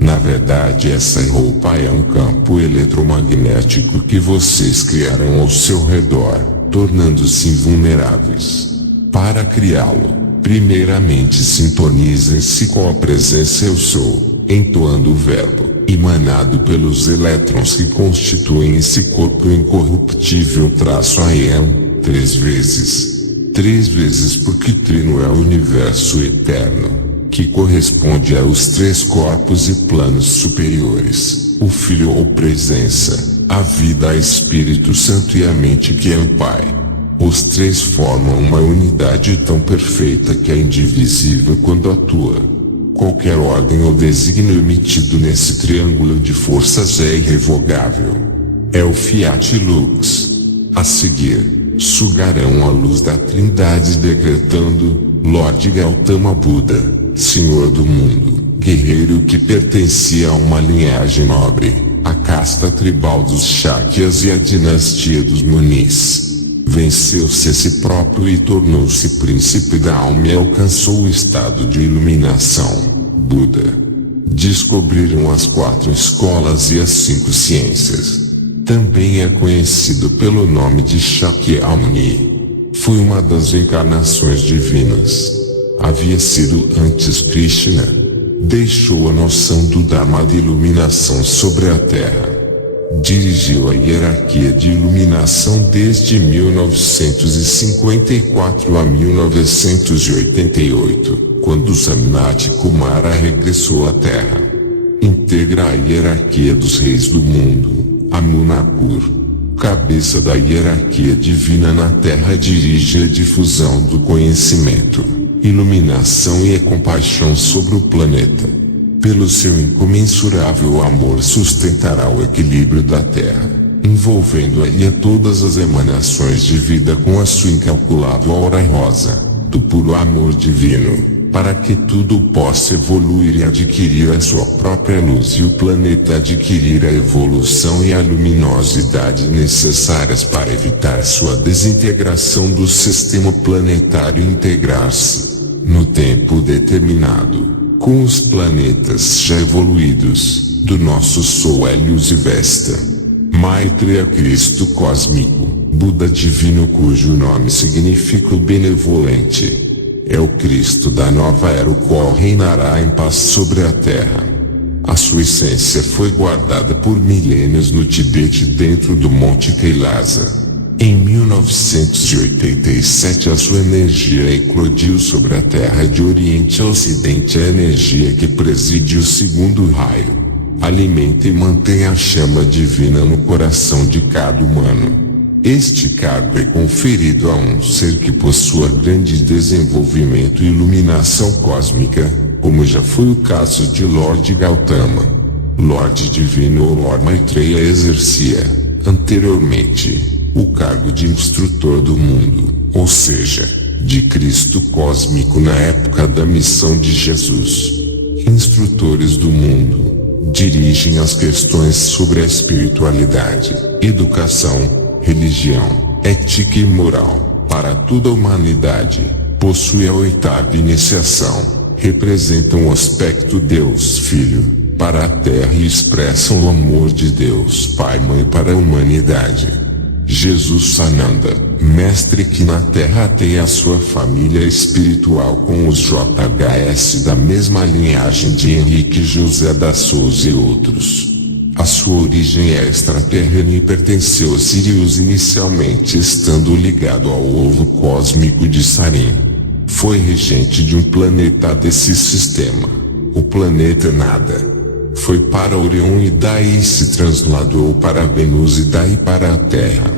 Na verdade, essa roupa é um campo eletromagnético que vocês criarão ao seu redor, tornando-se invulneráveis. Para criá-lo, primeiramente sintonizem-se com a presença Eu Sou, entoando o verbo, emanado pelos elétrons que constituem esse corpo incorruptível _IEM, 3 vezes. 3 vezes porque trino é o universo eterno, que corresponde aos 3 corpos e planos superiores, o Filho ou presença, a vida, a Espírito Santo e a mente que é o Pai. Os 3 formam uma unidade tão perfeita que é indivisível quando atua. Qualquer ordem ou desígnio emitido nesse triângulo de forças é irrevogável. É o Fiat Lux. A seguir, sugarão a luz da Trindade decretando: Lorde Gautama Buda, Senhor do mundo, guerreiro que pertencia a uma linhagem nobre, a casta tribal dos Shakyas e a dinastia dos Munis. Venceu-se a si próprio e tornou-se príncipe da alma e alcançou o estado de iluminação, Buda. Descobriram as 4 escolas e as 5 ciências. Também é conhecido pelo nome de Shakyamuni. Foi uma das encarnações divinas. Havia sido antes Krishna. Deixou a noção do Dharma de iluminação sobre a Terra. Dirigiu a hierarquia de iluminação desde 1954 a 1988, quando Samnat Kumara regressou à Terra. Integra a hierarquia dos reis do mundo. Amunakur, cabeça da hierarquia divina na Terra, dirige a difusão do conhecimento, iluminação e a compaixão sobre o planeta. Pelo seu incomensurável amor sustentará o equilíbrio da Terra, envolvendo-a e a todas as emanações de vida com a sua incalculável aura rosa, do puro amor divino. para que tudo possa evoluir e adquirir a sua própria luz e o planeta adquirir a evolução e a luminosidade necessárias para evitar sua desintegração do sistema planetário e integrar-se, no tempo determinado, com os planetas já evoluídos, do nosso Sol Hélios e Vesta. Maitreya Cristo Cósmico, Buda Divino cujo nome significa o benevolente. É o Cristo da nova era o qual reinará em paz sobre a Terra. A sua essência foi guardada por milênios no Tibete dentro do Monte Kailasa. Em 1987 a sua energia eclodiu sobre a Terra de Oriente a Ocidente, a energia que preside o segundo raio. Alimenta e mantém a chama divina no coração de cada humano. Este cargo é conferido a um ser que possua grande desenvolvimento e iluminação cósmica, como já foi o caso de Lord Gautama. Lord Divino ou Lord Maitreya exercia, anteriormente, o cargo de instrutor do mundo, ou seja, de Cristo cósmico na época da missão de Jesus. Instrutores do mundo dirigem as questões sobre a espiritualidade, educação, religião, ética e moral, para toda a humanidade. Possui a oitava iniciação, representam o aspecto Deus Filho, para a Terra e expressam o amor de Deus Pai e Mãe para a humanidade. Jesus Sananda, mestre que na Terra tem a sua família espiritual com os JHS da mesma linhagem de Henrique José da Souza e outros. A sua origem é extraterrena e pertenceu a Sirius inicialmente estando ligado ao ovo cósmico de Sarim. Foi regente de um planeta desse sistema, o planeta Nada. Foi para Orion e daí se trasladou para Vênus e daí para a Terra.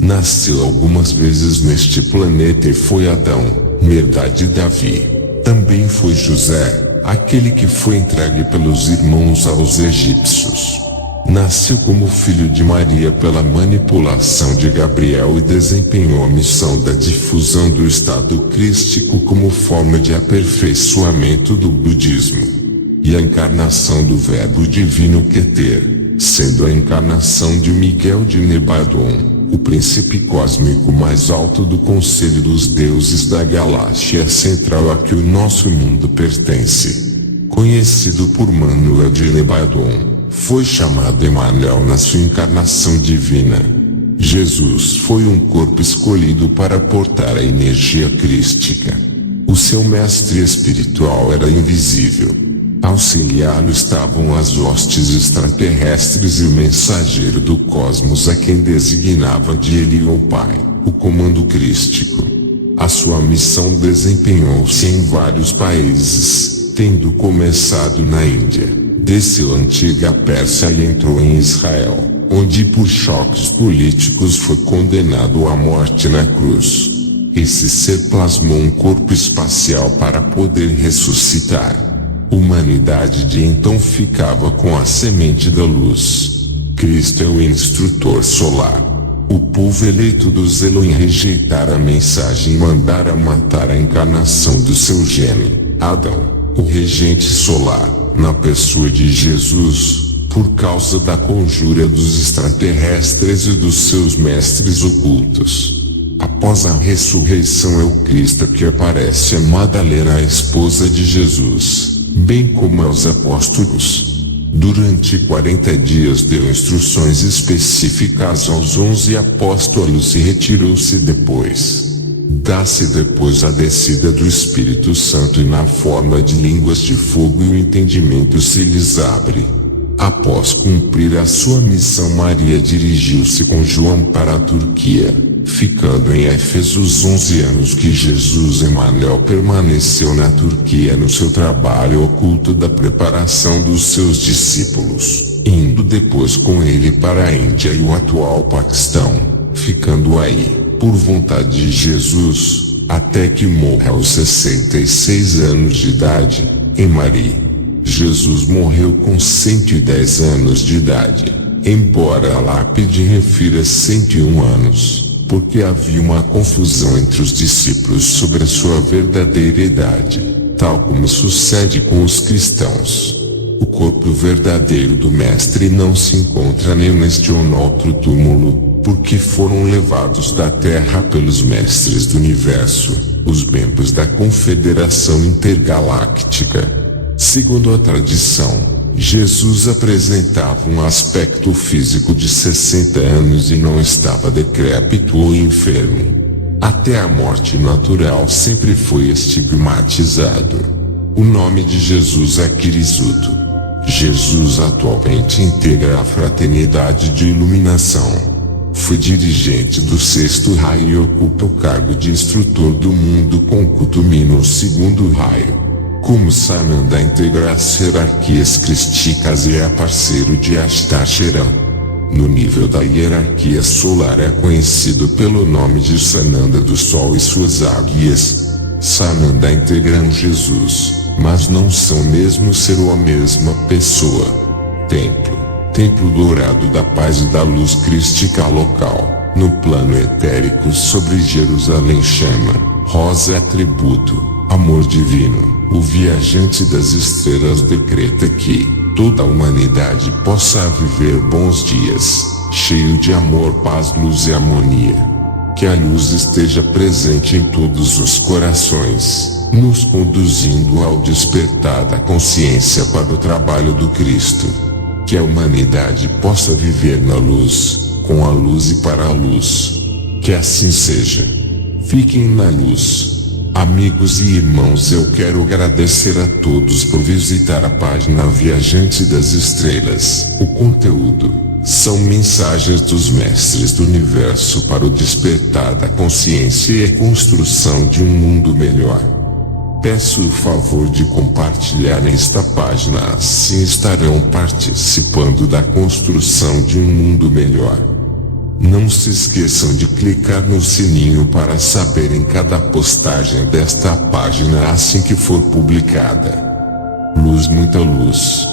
Nasceu algumas vezes neste planeta e foi Adão, Medá de Davi. Também foi José, aquele que foi entregue pelos irmãos aos egípcios. Nasceu como filho de Maria pela manipulação de Gabriel e desempenhou a missão da difusão do estado crístico como forma de aperfeiçoamento do budismo. E a encarnação do Verbo Divino Keter, sendo a encarnação de Miguel de Nebadon, o príncipe cósmico mais alto do Conselho dos Deuses da Galáxia Central a que o nosso mundo pertence. Conhecido por Manuel de Nebadon, foi chamado Emmanuel na sua encarnação divina. Jesus foi um corpo escolhido para portar a energia crística. O seu mestre espiritual era invisível. Auxiliá-lo estavam as hostes extraterrestres e o mensageiro do cosmos a quem designava de ele o Pai, o comando crístico. A sua missão desempenhou-se em vários países, tendo começado na Índia. Desceu a antiga Pérsia e entrou em Israel, onde por choques políticos foi condenado à morte na cruz. Esse ser plasmou um corpo espacial para poder ressuscitar. Humanidade de então ficava com a semente da luz. Cristo é o instrutor solar. O povo eleito dos Elohim rejeitara a mensagem e mandara matar a encarnação do seu gênio, Adão, o regente solar, na pessoa de Jesus, por causa da conjura dos extraterrestres e dos seus mestres ocultos. Após a ressurreição é o Cristo que aparece a Madalena, a esposa de Jesus, bem como aos apóstolos. Durante 40 dias deu instruções específicas aos 11 apóstolos e retirou-se depois. Dá-se depois a descida do Espírito Santo e na forma de línguas de fogo e o entendimento se lhes abre. Após cumprir a sua missão, Maria dirigiu-se com João para a Turquia, ficando em Éfeso os 11 anos que Jesus Emmanuel permaneceu na Turquia no seu trabalho oculto da preparação dos seus discípulos, indo depois com ele para a Índia e o atual Paquistão, ficando aí, por vontade de Jesus, até que morra aos 66 anos de idade, em Mari. Jesus morreu com 110 anos de idade, embora a lápide refira 101 anos, porque havia uma confusão entre os discípulos sobre a sua verdadeira idade. tal como sucede com os cristãos. O corpo verdadeiro do Mestre não se encontra nem neste ou noutro túmulo, porque foram levados da terra pelos mestres do universo, os membros da Confederação Intergaláctica. Segundo a tradição, Jesus apresentava um aspecto físico de 60 anos e não estava decrépito ou enfermo. Até a morte natural sempre foi estigmatizado. O nome de Jesus é Kirisuto. Jesus atualmente integra a Fraternidade de Iluminação. Foi dirigente do 6º raio e ocupa o cargo de instrutor do mundo com Kutumi no 2º raio. Como Sananda integra as hierarquias crísticas e é parceiro de Astacheran. No nível da hierarquia solar é conhecido pelo nome de Sananda do Sol e suas águias. Sananda integram Jesus, mas não são mesmo ser ou a mesma pessoa. Templo dourado da paz e da luz crística local, no plano etérico sobre Jerusalém chama, rosa é atributo, amor divino. O viajante das estrelas decreta que toda a humanidade possa viver bons dias, cheio de amor, paz, luz e harmonia. Que a luz esteja presente em todos os corações, nos conduzindo ao despertar da consciência para o trabalho do Cristo. Que a humanidade possa viver na luz, com a luz e para a luz. Que assim seja. Fiquem na luz. Amigos e irmãos, eu quero agradecer a todos por visitar a página Viajante das Estrelas. O conteúdo são mensagens dos mestres do universo para o despertar da consciência e a construção de um mundo melhor. Peço o favor de compartilhar esta página, assim estarão participando da construção de um mundo melhor. Não se esqueçam de clicar no sininho para saberem cada postagem desta página assim que for publicada. Luz, muita luz.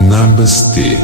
Namastê.